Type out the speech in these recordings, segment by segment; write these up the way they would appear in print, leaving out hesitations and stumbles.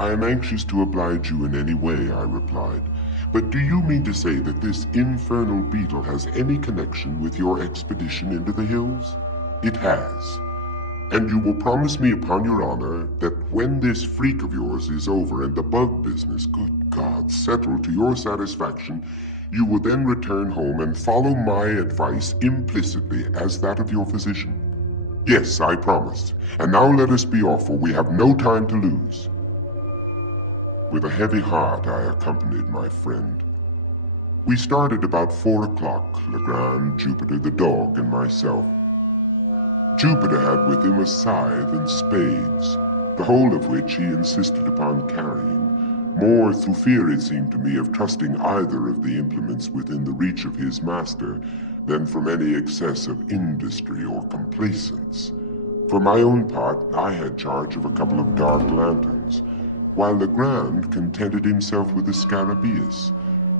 I am anxious to oblige you in any way, I replied. But do you mean to say that this infernal beetle has any connection with your expedition into the hills? It has. And you will promise me upon your honor that when this freak of yours is over and the bug business, good God, settled to your satisfaction, you will then return home and follow my advice implicitly as that of your physician. Yes, I promise. And now let us be off, for we have no time to lose. With a heavy heart, I accompanied my friend. We started about 4 o'clock, Legrand, Jupiter the dog, and myself. Jupiter had with him a scythe and spades, the whole of which he insisted upon carrying, more through fear, it seemed to me, of trusting either of the implements within the reach of his master than from any excess of industry or complacence. For my own part, I had charge of a couple of dark lanterns, while Legrand contented himself with a scarabaeus,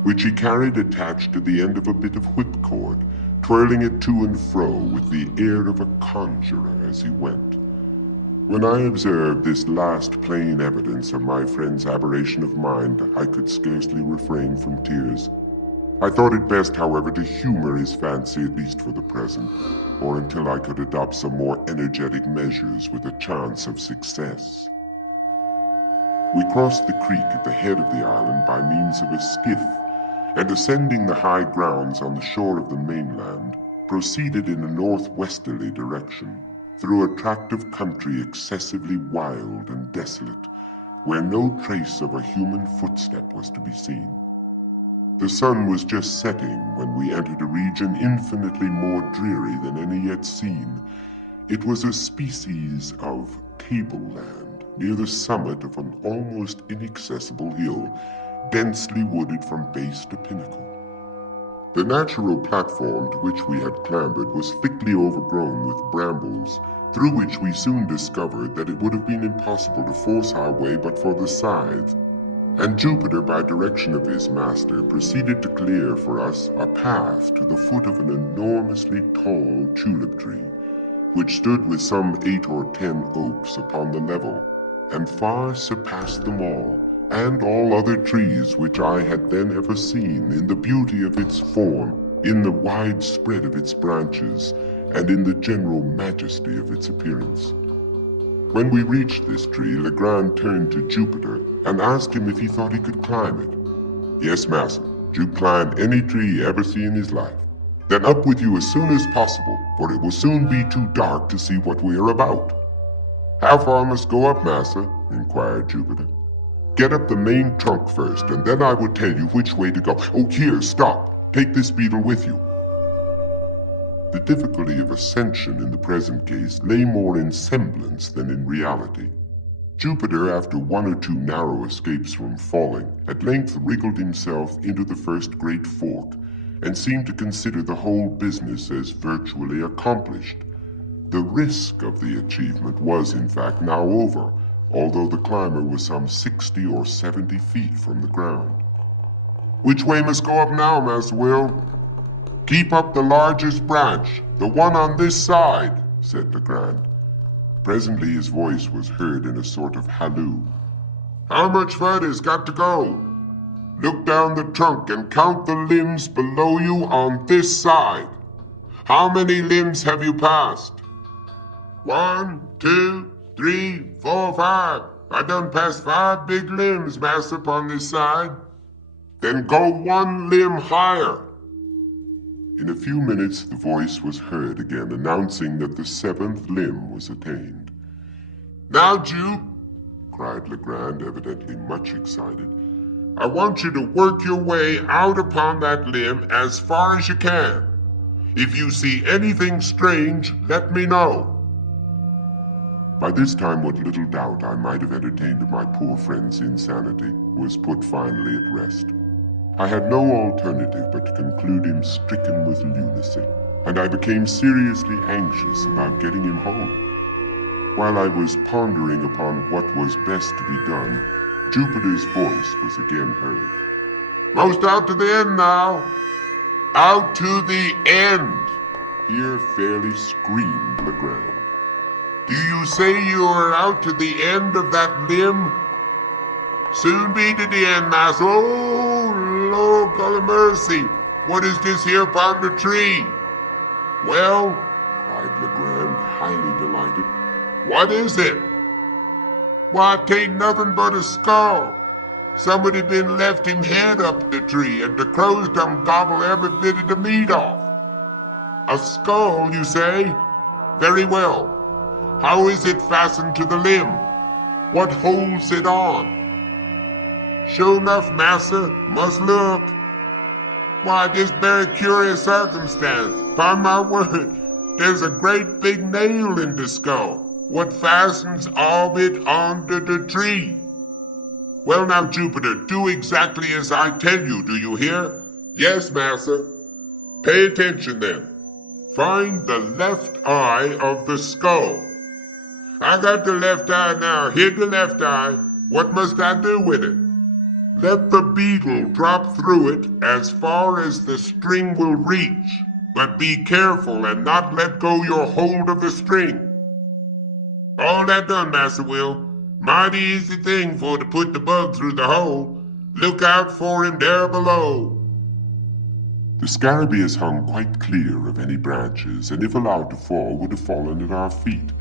which he carried attached to the end of a bit of whipcord, twirling it to and fro with the air of a conjurer as he went. When I observed this last plain evidence of my friend's aberration of mind, I could scarcely refrain from tears. I thought it best, however, to humor his fancy, at least for the present, or until I could adopt some more energetic measures with a chance of success. We crossed the creek at the head of the island by means of a skiff, and ascending the high grounds on the shore of the mainland, proceeded in a northwesterly direction, through a tract of country excessively wild and desolate, where no trace of a human footstep was to be seen. The sun was just setting when we entered a region infinitely more dreary than any yet seen. It was a species of tableland near the summit of an almost inaccessible hill, densely wooded from base to pinnacle. The natural platform to which we had clambered was thickly overgrown with brambles, through which we soon discovered that it would have been impossible to force our way but for the scythe, and Jupiter, by direction of his master, proceeded to clear for us a path to the foot of an enormously tall tulip tree, which stood with some 8 or 10 oaks upon the level, and far surpassed them all, and all other trees which I had then ever seen, in the beauty of its form, in the wide spread of its branches, and in the general majesty of its appearance. When we reached this tree, Legrand turned to Jupiter and asked him if he thought he could climb it. Yes, massa, Jupe climbed any tree he ever see in his life. Then up with you as soon as possible, for it will soon be too dark to see what we are about. How far must go up, massa? Inquired Jupiter. Get up the main trunk first, and then I will tell you which way to go. Oh, here, stop. Take this beetle with you. The difficulty of ascension in the present case lay more in semblance than in reality. Jupiter, after 1 or 2 narrow escapes from falling, at length wriggled himself into the first great fork, and seemed to consider the whole business as virtually accomplished. The risk of the achievement was, in fact, now over, although the climber was some 60 or 70 feet from the ground. Which way must go up now, Master Will? Keep up the largest branch, the one on this side, said Legrand. Presently his voice was heard in a sort of halloo. How much further's got to go? Look down the trunk and count the limbs below you on this side. How many limbs have you passed? 1, 2, 3, 4, 5. I done passed 5 big limbs, master, upon this side. Then go 1 limb higher. In a few minutes the voice was heard again, announcing that the 7th limb was attained. Now, Jupe, cried Legrand, evidently much excited, I want you to work your way out upon that limb as far as you can. If you see anything strange, let me know. By this time, what little doubt I might have entertained of my poor friend's insanity was put finally at rest. I had no alternative but to conclude him stricken with lunacy, and I became seriously anxious about getting him home. While I was pondering upon what was best to be done, Jupiter's voice was again heard. Most out to the end now! Out to the end! Here fairly screamed Legrand. Do you say you are out to the end of that limb? Soon be to the end, master. Oh, Lord, God of mercy. What is this here upon the tree? Well, cried Legrand, highly delighted. What is it? Why, 'tain't nothing but a skull. Somebody been left him head up the tree, and the crows done gobble every bit of the meat off. A skull, you say? Very well. How is it fastened to the limb? What holds it on? Sure enough, massa, must look. Why, this very curious circumstance. Upon my word, there's a great big nail in the skull, what fastens all of it onto the tree. Well now, Jupiter, do exactly as I tell you, do you hear? Yes, massa. Pay attention then. Find the left eye of the skull. I got the left eye now. Hit the left eye. What must I do with it? Let the beetle drop through it as far as the string will reach, but be careful and not let go your hold of the string. All that done, Massa Will. Mighty easy thing for to put the bug through the hole. Look out for him there below. The Scarabaeus hung quite clear of any branches, and if allowed to fall, would have fallen at our feet.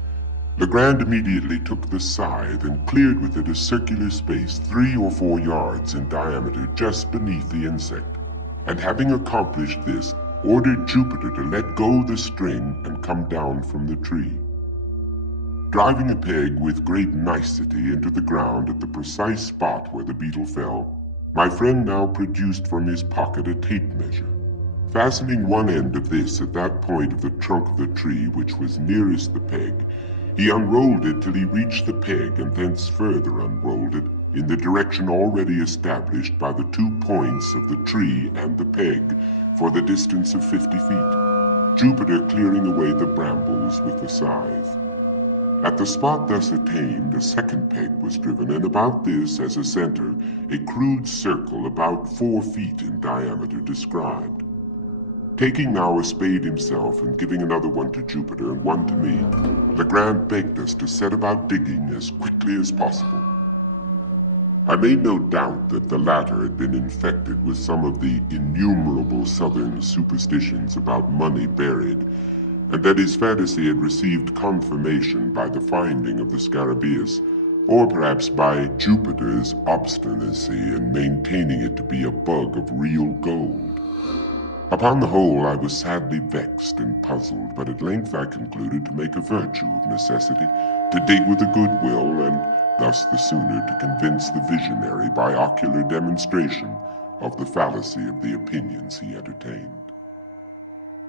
Legrand immediately took the scythe and cleared with it a circular space 3 or 4 yards in diameter just beneath the insect, and having accomplished this, ordered Jupiter to let go the string and come down from the tree. Driving a peg with great nicety into the ground at the precise spot where the beetle fell, my friend now produced from his pocket a tape measure. Fastening one end of this at that point of the trunk of the tree which was nearest the peg, he unrolled it till he reached the peg and thence further unrolled it in the direction already established by the 2 points of the tree and the peg for the distance of 50 feet, Jupiter clearing away the brambles with the scythe. At the spot thus attained, a second peg was driven, and about this, as a center, a crude circle about 4 feet in diameter described. Taking now a spade himself and giving another one to Jupiter and one to me, Legrand begged us to set about digging as quickly as possible. I made no doubt that the latter had been infected with some of the innumerable southern superstitions about money buried, and that his fantasy had received confirmation by the finding of the Scarabaeus, or perhaps by Jupiter's obstinacy in maintaining it to be a bug of real gold. Upon the whole, I was sadly vexed and puzzled, but at length I concluded to make a virtue of necessity, to dig with a good will, and thus the sooner to convince the visionary by ocular demonstration of the fallacy of the opinions he entertained.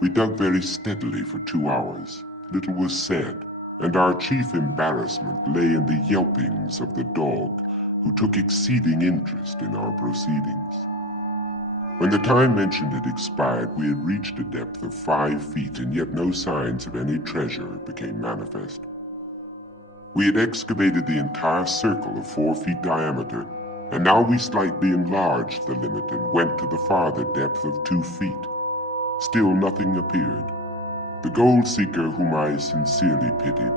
We dug very steadily for 2 hours. Little was said, and our chief embarrassment lay in the yelpings of the dog, who took exceeding interest in our proceedings. When the time mentioned had expired, we had reached a depth of 5 feet, and yet no signs of any treasure became manifest. We had excavated the entire circle of 4 feet diameter, and now we slightly enlarged the limit and went to the farther depth of 2 feet. Still nothing appeared. The gold seeker, whom I sincerely pitied,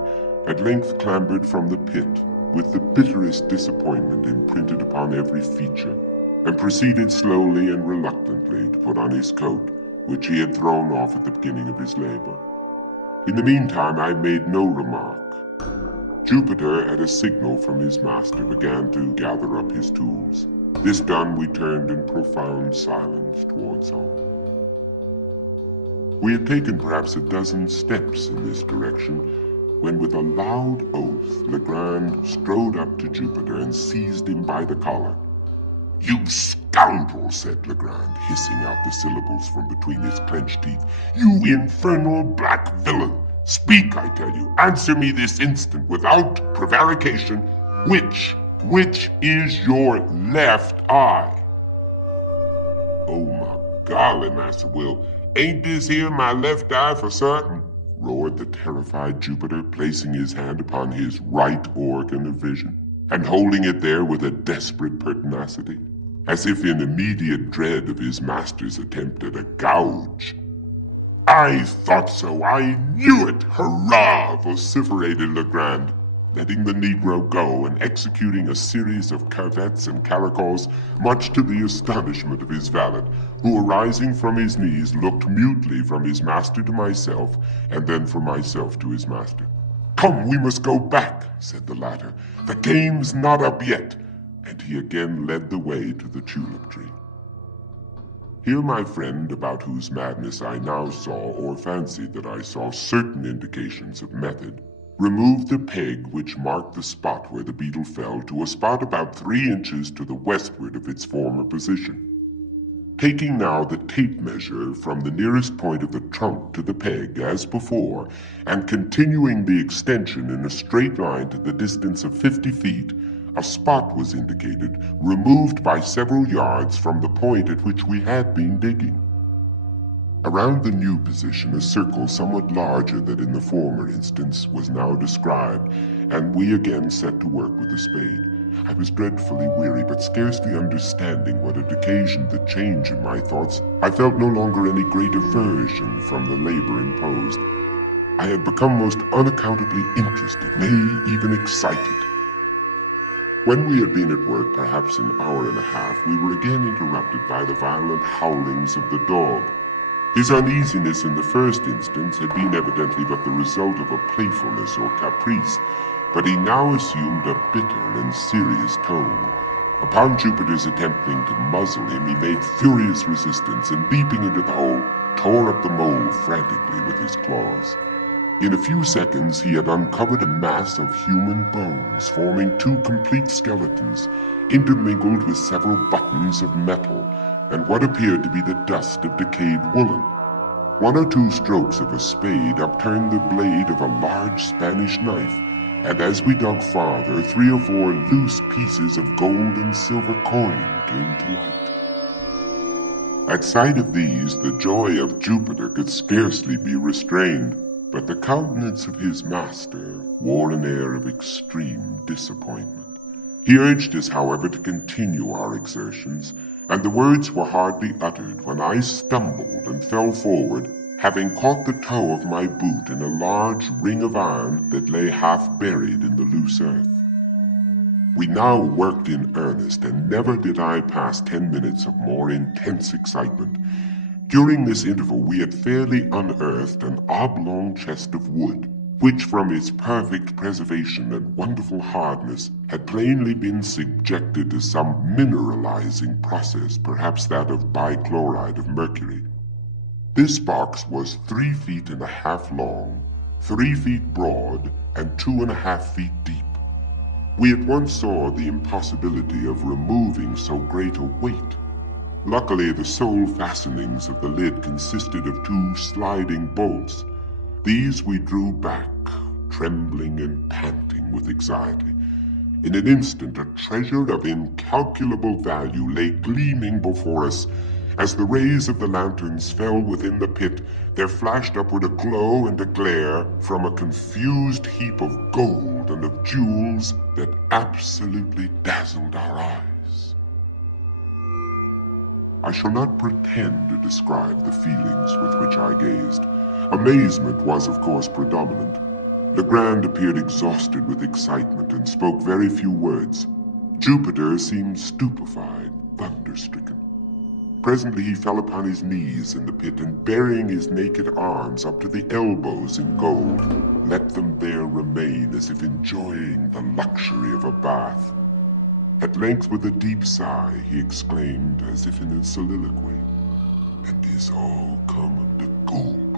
at length clambered from the pit, with the bitterest disappointment imprinted upon every feature, and proceeded slowly and reluctantly to put on his coat, which he had thrown off at the beginning of his labor. In the meantime, I made no remark. Jupiter, at a signal from his master, began to gather up his tools. This done, we turned in profound silence towards home. We had taken perhaps a dozen steps in this direction, when with a loud oath, Legrand strode up to Jupiter and seized him by the collar. "You scoundrel," said Legrand, hissing out the syllables from between his clenched teeth. "You infernal black villain! Speak, I tell you. Answer me this instant, without prevarication. Which is your left eye?" "Oh my golly, Master Will, ain't this here my left eye for certain?" roared the terrified Jupiter, placing his hand upon his right organ of vision, and holding it there with a desperate pertinacity, as if in immediate dread of his master's attempt at a gouge. "I thought so, I knew it! Hurrah!" vociferated Legrand. letting the Negro go and executing a series of curvets and caracals, much to the astonishment of his valet, who, arising from his knees, looked mutely from his master to myself, and then from myself to his master. "Come, we must go back," said the latter. "The game's not up yet," and he again led the way to the tulip tree. Here my friend, about whose madness I now saw, or fancied that I saw, certain indications of method, removed the peg which marked the spot where the beetle fell to a spot about 3 inches to the westward of its former position. Taking now the tape measure from the nearest point of the trunk to the peg, as before, and continuing the extension in a straight line to the distance of 50 feet, a spot was indicated, removed by several yards from the point at which we had been digging. Around the new position, a circle somewhat larger than in the former instance was now described, and we again set to work with the spade. I was dreadfully weary, but scarcely understanding what had occasioned the change in my thoughts, I felt no longer any great aversion from the labor imposed. I had become most unaccountably interested, nay, even excited. When we had been at work perhaps an hour and a half, we were again interrupted by the violent howlings of the dog. His uneasiness in the first instance had been evidently but the result of a playfulness or caprice, but he now assumed a bitter and serious tone. Upon Jupiter's attempting to muzzle him, he made furious resistance, and leaping into the hole, tore up the mold frantically with his claws. In a few seconds he had uncovered a mass of human bones, forming 2 complete skeletons, intermingled with several buttons of metal, and what appeared to be the dust of decayed woolen. 1 or 2 strokes of a spade upturned the blade of a large Spanish knife, and as we dug farther, 3 or 4 loose pieces of gold and silver coin came to light. At sight of these, the joy of Jupiter could scarcely be restrained, but the countenance of his master wore an air of extreme disappointment. He urged us, however, to continue our exertions, and the words were hardly uttered when I stumbled and fell forward, having caught the toe of my boot in a large ring of iron that lay half buried in the loose earth. We now worked in earnest, and never did I pass 10 minutes of more intense excitement. During this interval we had fairly unearthed an oblong chest of wood, which from its perfect preservation and wonderful hardness had plainly been subjected to some mineralizing process, perhaps that of bichloride of mercury. This box was 3 feet and a half long, 3 feet broad, and 2.5 feet deep. We at once saw the impossibility of removing so great a weight. Luckily, the sole fastenings of the lid consisted of 2 sliding bolts. These we drew back, trembling and panting with anxiety. In an instant, a treasure of incalculable value lay gleaming before us. As the rays of the lanterns fell within the pit, there flashed upward a glow and a glare from a confused heap of gold and of jewels that absolutely dazzled our eyes. I shall not pretend to describe the feelings with which I gazed. Amazement was, of course, predominant. Legrand appeared exhausted with excitement and spoke very few words. Jupiter seemed stupefied, thunderstricken. Presently he fell upon his knees in the pit, and burying his naked arms up to the elbows in gold, let them there remain as if enjoying the luxury of a bath. At length, with a deep sigh, he exclaimed, as if in a soliloquy, "And is all come of the gold?"